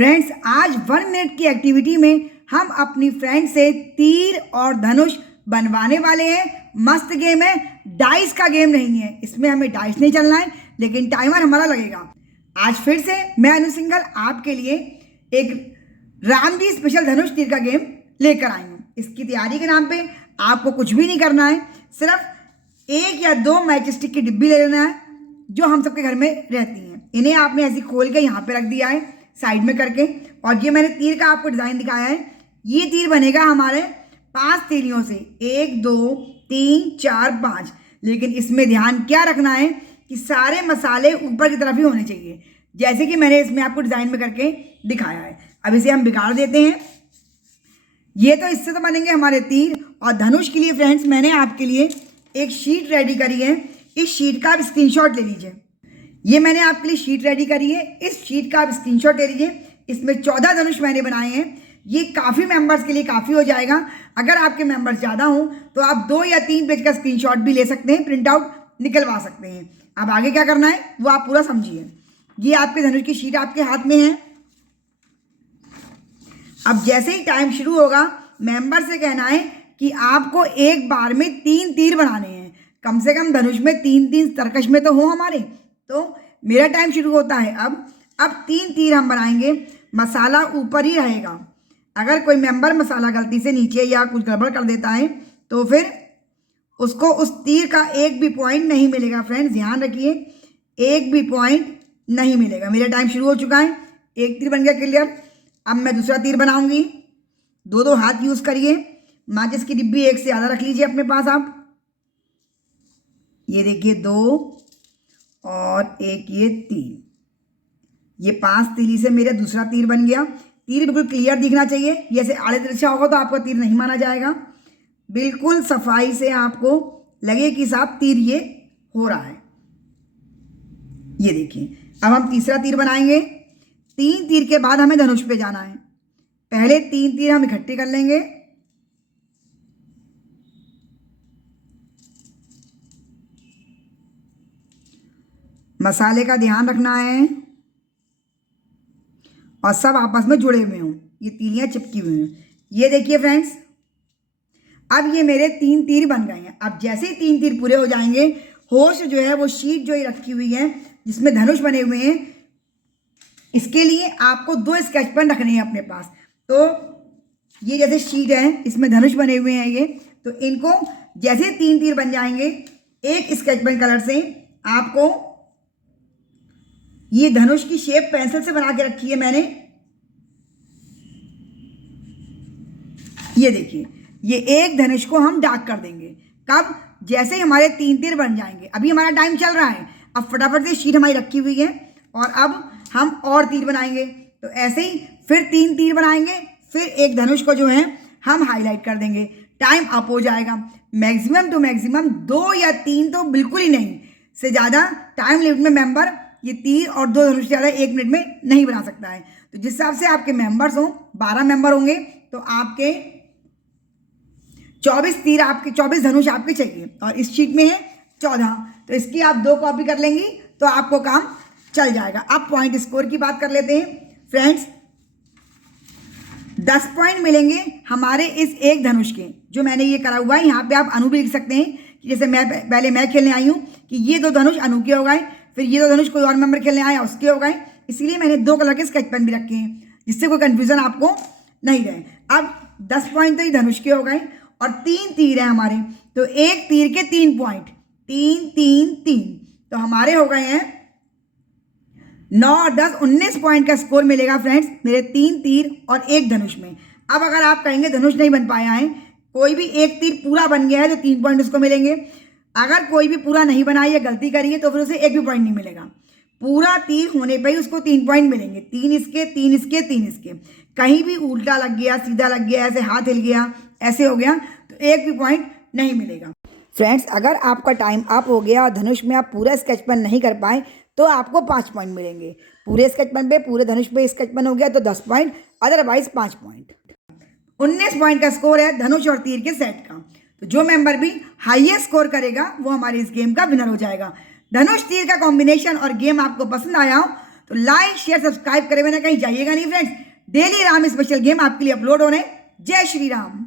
Friends, आज 1 minute की activity में हम अपनी फ्रेंड से तीर और धनुष बनवाने वाले हैं। मस्त गेम है, डाइस का गेम नहीं है, इसमें हमें डाइस नहीं चलना है, लेकिन टाइमर हमारा लगेगा। आज फिर से मैं अनु सिंघल आपके लिए एक राम जी स्पेशल धनुष तीर का गेम लेकर आई हूँ। इसकी तैयारी के नाम पे आपको कुछ भी नहीं करना है, सिर्फ 1 या 2 मैच स्टिक की डिब्बी ले लेना है जो हम सबके घर में रहती हैं। इन्हें आपने ऐसे खोल के यहाँ पे रख दिया है साइड में करके, और ये मैंने तीर का आपको डिज़ाइन दिखाया है। ये तीर बनेगा हमारे 5 तीलियों से, 1 2 3 4 5। लेकिन इसमें ध्यान क्या रखना है कि सारे मसाले ऊपर की तरफ ही होने चाहिए, जैसे कि मैंने इसमें आपको डिज़ाइन में करके दिखाया है। अब इसे हम बिगाड़ देते हैं। ये तो इससे तो बनेंगे हमारे तीर। और धनुष के लिए फ्रेंड्स, मैंने आपके लिए एक शीट रेडी करी है। इस शीट का आप स्क्रीनशॉट ले लीजिए। ये मैंने आपके लिए शीट रेडी करी है, इस शीट का आप स्क्रीनशॉट ले लीजिए। इसमें 14 धनुष मैंने बनाए हैं। ये काफ़ी मेंबर्स के लिए काफ़ी हो जाएगा। अगर आपके मेंबर्स ज़्यादा हों तो आप 2 या 3 पेज का स्क्रीनशॉट भी ले सकते हैं, प्रिंट आउट निकलवा सकते हैं। अब आगे क्या करना है वो आप पूरा समझिए। ये आपके धनुष की शीट आपके हाथ में है। अब जैसे ही टाइम शुरू होगा, मेंबर से कहना है कि आपको एक बार में 3 तीर बनाने हैं। कम से कम धनुष में 3-3 तरकश में तो हो हमारे। तो मेरा टाइम शुरू होता है अब 3 तीर हम बनाएंगे। मसाला ऊपर ही रहेगा। अगर कोई मेंबर मसाला गलती से नीचे या कुछ गड़बड़ कर देता है तो फिर उसको उस तीर का एक भी पॉइंट नहीं मिलेगा। फ्रेंड्स, ध्यान रखिए, एक भी पॉइंट नहीं मिलेगा। मेरा टाइम शुरू हो चुका है। एक तीर बन गया क्लियर। अब मैं दूसरा तीर बनाऊंगी। 2 हाथ यूज़ करिए। माचिस की डिब्बी एक से ज़्यादा रख लीजिए अपने पास आप। ये देखिए 2 और एक ये 3। ये 5 तीली से मेरा दूसरा तीर बन गया। तीर बिल्कुल क्लियर दिखना चाहिए। ये ऐसे आड़े तिरछा होगा तो आपका तीर नहीं माना जाएगा। बिल्कुल सफाई से आपको लगे कि साहब तीर ये हो रहा है। ये देखिए, अब हम तीसरा तीर बनाएंगे। 3 तीर के बाद हमें धनुष पे जाना है। पहले 3 तीर हम इकट्ठे कर लेंगे। मसाले का ध्यान रखना है और सब आपस में जुड़े हुए हों, ये तीलियां चिपकी हुई हैं। ये देखिए फ्रेंड्स, अब ये मेरे 3 तीर बन गए हैं। अब जैसे ही 3 तीर पूरे हो जाएंगे, होश जो है वो शीट जो ये रखी हुई है जिसमें धनुष बने हुए हैं, इसके लिए आपको 2 स्केच पेन रखने हैं अपने पास। तो ये जैसे शीट है, इसमें धनुष बने हुए हैं ये, तो इनको जैसे 3 तीर बन जाएंगे, एक स्केच पेन कलर से आपको ये धनुष की शेप पेंसिल से बना के रखी है मैंने। ये देखिए, ये एक धनुष को हम डार्क कर देंगे। कब? जैसे ही हमारे 3 तीर बन जाएंगे। अभी हमारा टाइम चल रहा है। अब फटाफट से शीट हमारी रखी हुई है और अब हम और तीर बनाएंगे। तो ऐसे ही फिर 3 तीर बनाएंगे, फिर एक धनुष को जो है हम हाईलाइट कर देंगे। टाइम अप हो जाएगा। मैक्सिमम टू मैक्सिमम 2 या 3 तो बिल्कुल ही नहीं, से ज़्यादा टाइम लिमिट में मेंबर ये तीर और 2 धनुष ज़्यादा 1 मिनट में नहीं बना सकता है। तो जिस हिसाब से आपके मेंबर्स हों, 12 मेंबर होंगे तो आपके 24 तीर, आपके 24 धनुष आपके चाहिए। और इस शीट में है 14, तो इसकी आप 2 कॉपी कर लेंगी तो आपको काम चल जाएगा। अब पॉइंट स्कोर की बात कर लेते हैं फ्रेंड्स। 10 पॉइंट मिलेंगे हमारे इस एक धनुष के, जो मैंने ये करा हुआ है। यहाँ पे आप अनु भी लिख सकते हैं कि जैसे मैं खेलने आई हूँ कि ये 2 धनुष अनु के हो गए, फिर ये 2 धनुष कोई और मेंबर खेलने आया उसके हो गए। इसीलिए मैंने 2 कलर के स्केच पेन भी रखे हैं, जिससे कोई कंफ्यूजन आपको नहीं रहे। अब 10 पॉइंट तो ये धनुष के हो गए और 3 तीर है हमारे, तो एक तीर के 3 पॉइंट, 3 3 3, तो हमारे हो गए हैं 9 और 10 19 पॉइंट का स्कोर मिलेगा फ्रेंड्स मेरे 3 तीर और एक धनुष में। अब अगर आप कहेंगे धनुष नहीं बन पाया है, कोई भी एक तीर पूरा बन गया है तो 3 पॉइंट उसको मिलेंगे। अगर कोई भी पूरा नहीं बनाई या गलती करी है तो फिर उसे एक भी पॉइंट नहीं मिलेगा। पूरा तीर होने पे ही उसको 3 पॉइंट मिलेंगे। 3 इसके, 3 इसके, 3 इसके। कहीं भी उल्टा लग गया, सीधा लग गया, ऐसे हाथ हिल गया, ऐसे हो गया, तो एक भी पॉइंट नहीं मिलेगा। फ्रेंड्स, अगर आपका टाइम अप हो गया और धनुष में आप पूरा स्केच पेन नहीं कर पाए तो आपको 5 पॉइंट मिलेंगे। पूरे स्केच पेन पे, पूरे धनुष पे स्केच पेन हो गया तो 10 पॉइंट, अदरवाइज 5 पॉइंट। 19 पॉइंट का स्कोर है धनुष और तीर के सेट का। तो जो मेंबर भी हाईएस्ट स्कोर करेगा वो हमारे इस गेम का विनर हो जाएगा। धनुष तीर का कॉम्बिनेशन और गेम आपको पसंद आया हो तो लाइक शेयर सब्सक्राइब करे बिना कहीं जाइएगा नहीं friends. Daily Ram special game आपके लिए अपलोड हो रहे हैं। जय श्री राम।